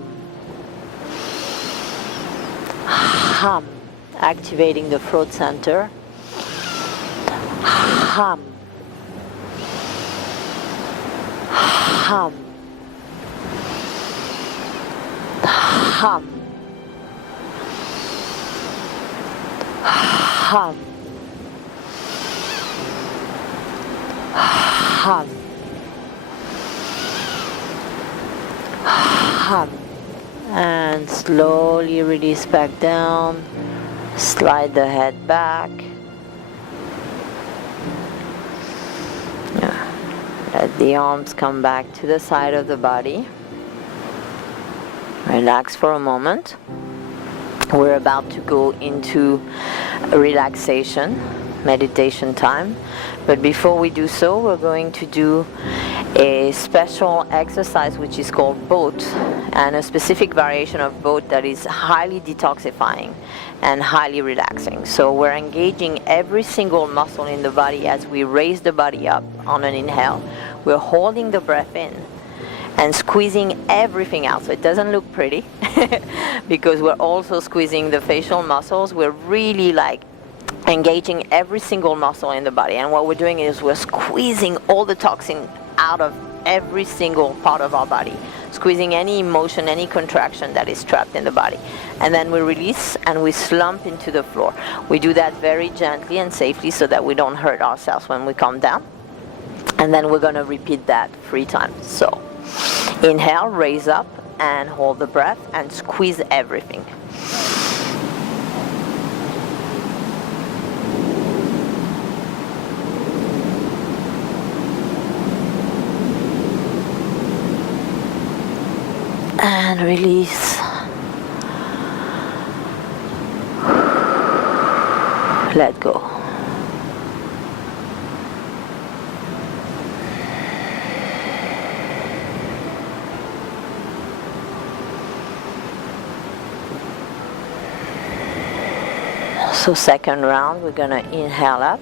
Hum, activating the throat center. Hum. Hum. Hum. Hum. Hum. Hum. And slowly release back down. Slide the head back. Let the arms come back to the side of the body. Relax for a moment. We're about to go into relaxation, meditation time. But before we do so, we're going to do a special exercise which is called boat, and a specific variation of boat that is highly detoxifying and highly relaxing. So we're engaging every single muscle in the body as we raise the body up on an inhale. We're holding the breath in and squeezing everything out. So it doesn't look pretty because we're also squeezing the facial muscles. We're really like engaging every single muscle in the body, and what we're doing is we're squeezing all the toxin out of every single part of our body, squeezing any emotion, any contraction that is trapped in the body. And then we release and we slump into the floor. We do that very gently and safely so that we don't hurt ourselves when we come down. And then we're going to repeat that 3 times. So inhale, raise up and hold the breath and squeeze everything. And release. Let go. So second round, we're gonna inhale up,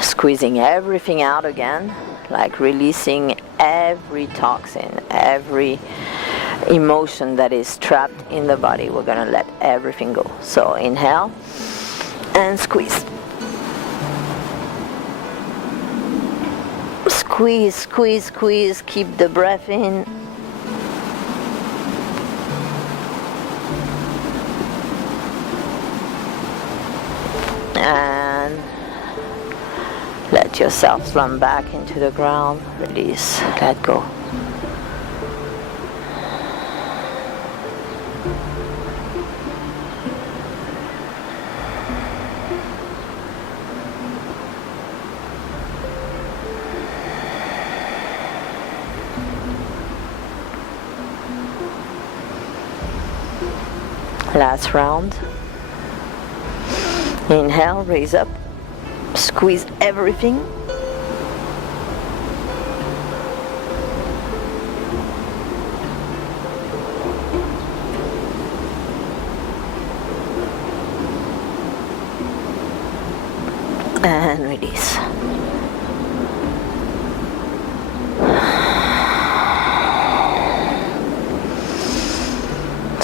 squeezing everything out again, like releasing every toxin, every emotion that is trapped in the body. We're gonna let everything go. So inhale and squeeze. Squeeze, squeeze, squeeze. Keep the breath in. And let Let yourself slump back into the ground. Release. Let go. Last round. Inhale, raise up, squeeze everything. And release.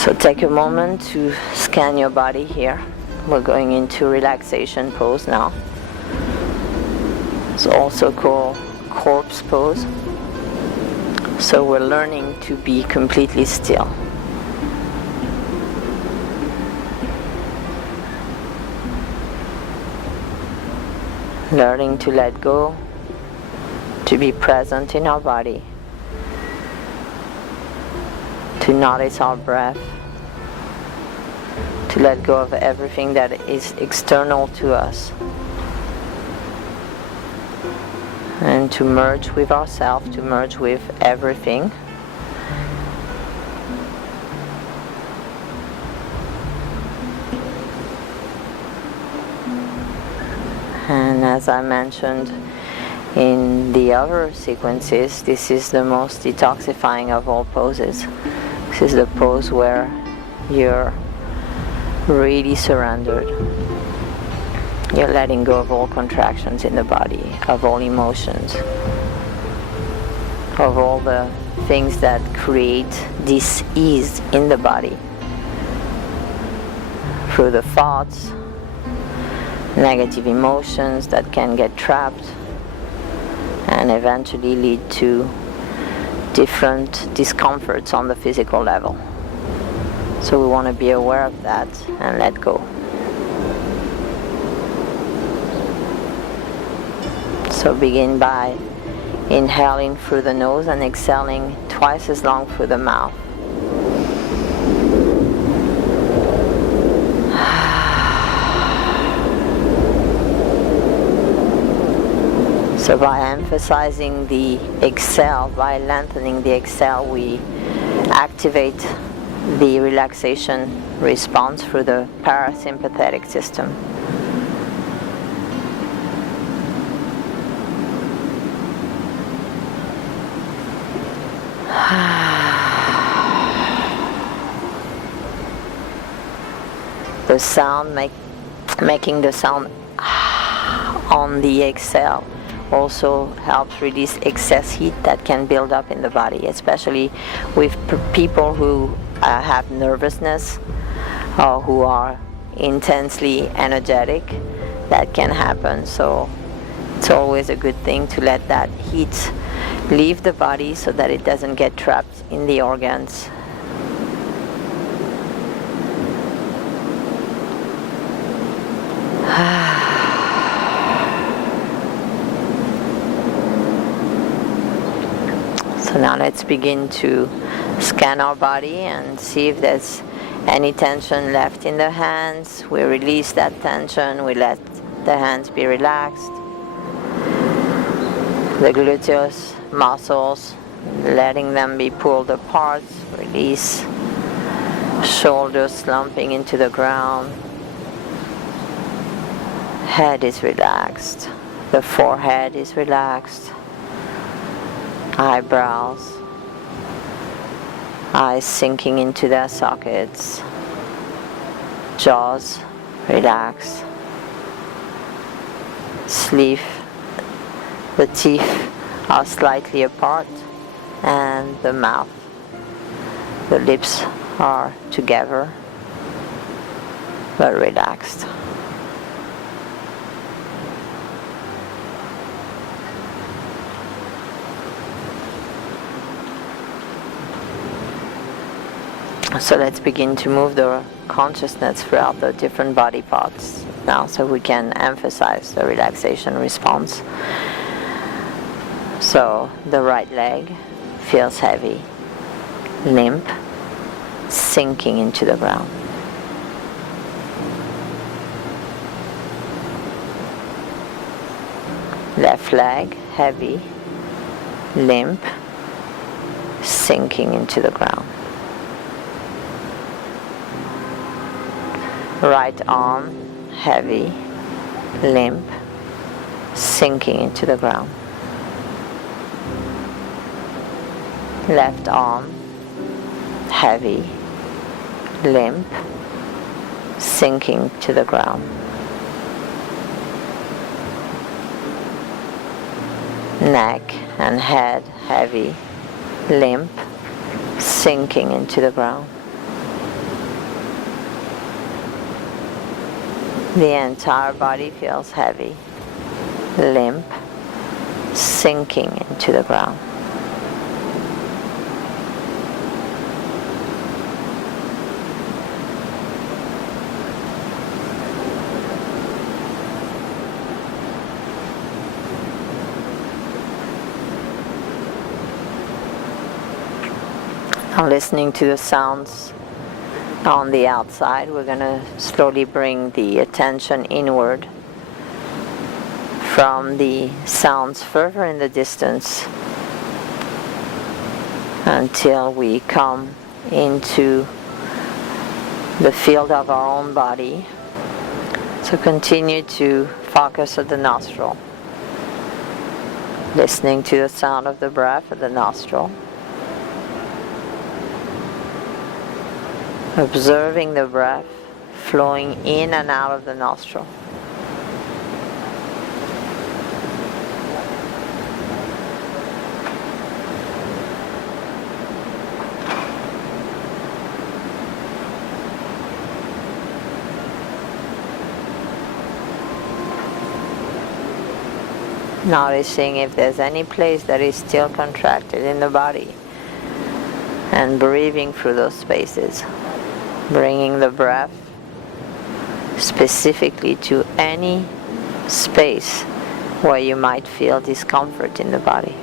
So take a moment to scan your body here. We're going into relaxation pose now. It's also called corpse pose. So we're learning to be completely still. Learning to let go, to be present in our body, to notice our breath, to let go of everything that is external to us, and to merge with ourselves, to merge with everything. And as I mentioned in the other sequences, this is the most detoxifying of all poses. This is the pose where you're really surrendered. You're letting go of all contractions in the body, of all emotions, of all the things that create dis-ease in the body through the thoughts, negative emotions that can get trapped and eventually lead to different discomforts on the physical level. So we want to be aware of that and let go. So begin by inhaling through the nose and exhaling twice as long through the mouth. So by emphasizing the exhale, by lengthening the exhale, we activate the relaxation response through the parasympathetic system. The sound, making the sound on the exhale also helps release excess heat that can build up in the body, especially with people who have nervousness or who are intensely energetic. That can happen. So it's always a good thing to let that heat leave the body so that it doesn't get trapped in the organs. So now let's begin to scan our body and see if there's any tension left in the hands. We release that tension, we let the hands be relaxed. The gluteus muscles, letting them be pulled apart, release. Shoulders slumping into the ground. Head is relaxed. The forehead is relaxed. Eyebrows. Eyes sinking into their sockets. Jaws relaxed. Sleeve. The teeth are slightly apart, and the mouth. The lips are together, but relaxed. So let's begin to move the consciousness throughout the different body parts now, so we can emphasize the relaxation response. So the right leg feels heavy, limp, sinking into the ground. Left leg heavy, limp, sinking into the ground. Right arm heavy, limp, sinking into the ground. Left arm heavy, limp, sinking to the ground. Neck and head heavy, limp, sinking into the ground. The entire body feels heavy, limp, sinking into the ground. Now listening to the sounds on the outside, we're going to slowly bring the attention inward from the sounds further in the distance until we come into the field of our own body. So continue to focus at the nostril, listening to the sound of the breath at the nostril. Observing the breath flowing in and out of the nostril. Noticing if there's any place that is still contracted in the body, and breathing through those spaces. Bringing the breath specifically to any space where you might feel discomfort in the body.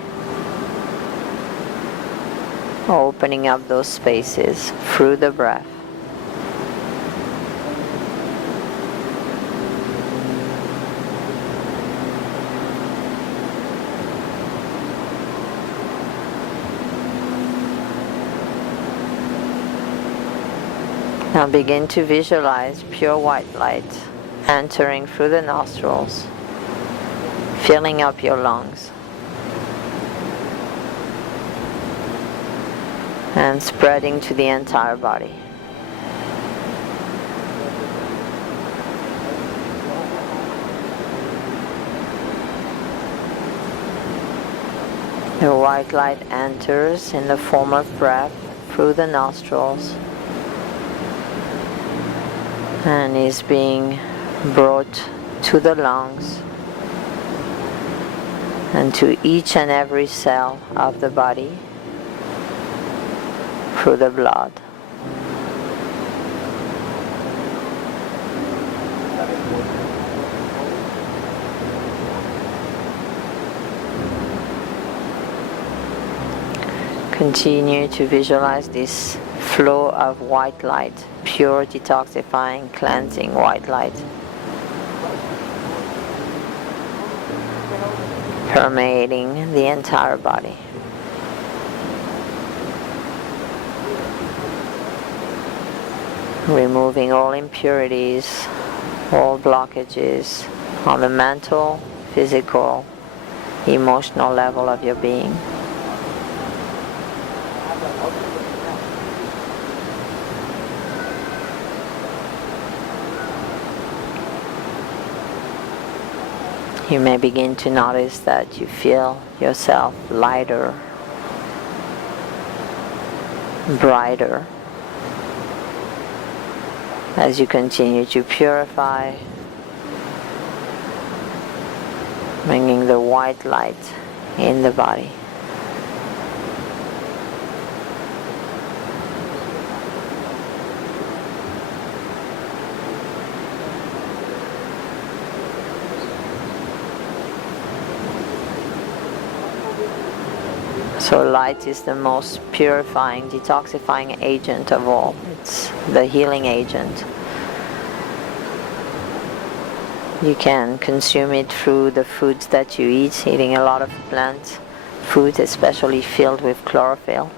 Opening up those spaces through the breath. Now begin to visualize pure white light entering through the nostrils, filling up your lungs, and spreading to the entire body. The white light enters in the form of breath through the nostrils and is being brought to the lungs and to each and every cell of the body through the blood. Continue to visualize this flow of white light, pure detoxifying, cleansing white light, permeating the entire body. Removing all impurities, all blockages on the mental, physical, emotional level of your being. You may begin to notice that you feel yourself lighter, brighter, as you continue to purify, bringing the white light in the body. So light is the most purifying, detoxifying agent of all. It's the healing agent. You can consume it through the foods that you eat, eating a lot of plant food, especially filled with chlorophyll.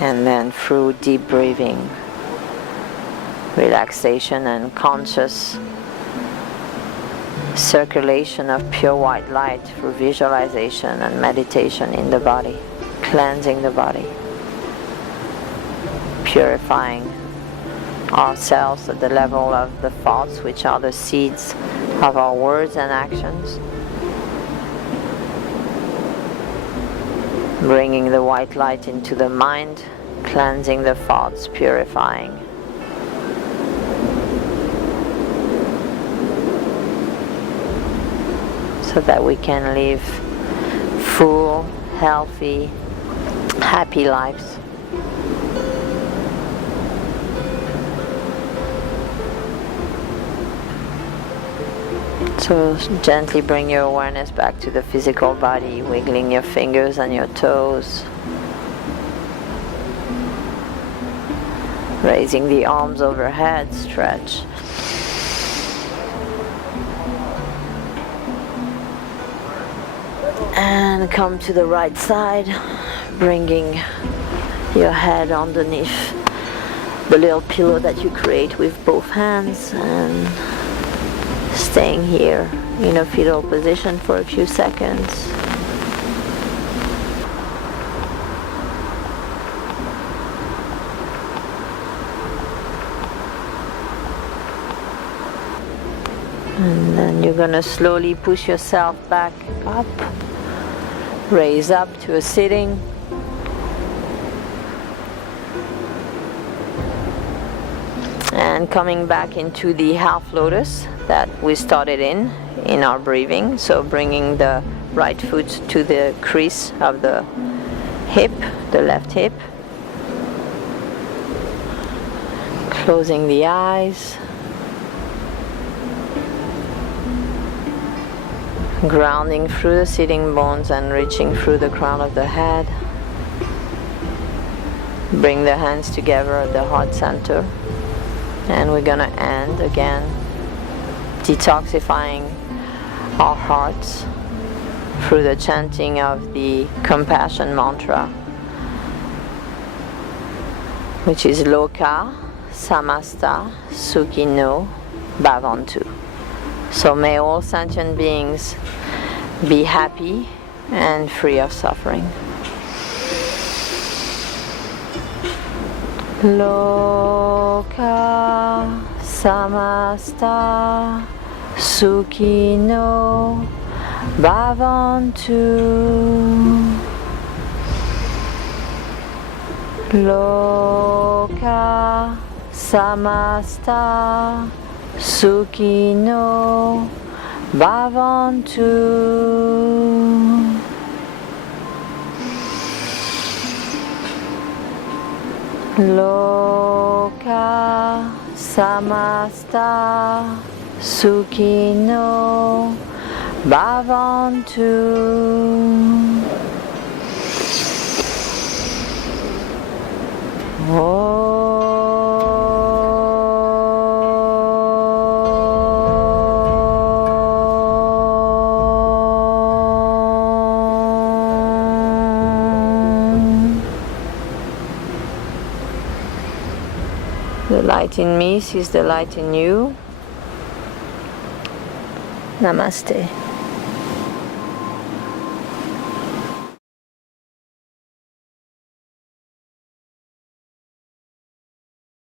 And then through deep breathing, relaxation and conscious circulation of pure white light through visualization and meditation in the body, cleansing the body, purifying ourselves at the level of the thoughts, which are the seeds of our words and actions, bringing the white light into the mind, cleansing the thoughts, purifying. So that we can live full, healthy, happy lives. So gently bring your awareness back to the physical body, wiggling your fingers and your toes. Raising the arms overhead, stretch. And come to the right side, bringing your head underneath the little pillow that you create with both hands, and staying here in a fetal position for a few seconds. And then you're going to slowly push yourself back up, raise up to a sitting. And coming back into the half lotus that we started in our breathing. So bringing the right foot to the crease of the hip, the left hip. Closing the eyes. Grounding through the sitting bones and reaching through the crown of the head. Bring the hands together at the heart center. And we're gonna end again detoxifying our hearts through the chanting of the compassion mantra, which is Loka Samasta Sukhino Bhavantu. So may all sentient beings be happy and free of suffering. Loka Samasta Sukhino Bhavantu. Loka Samasta Sukhino Bhavantu. Loka Samasta Sukhino Bhavantu. The light in me sees the light in you. Namaste.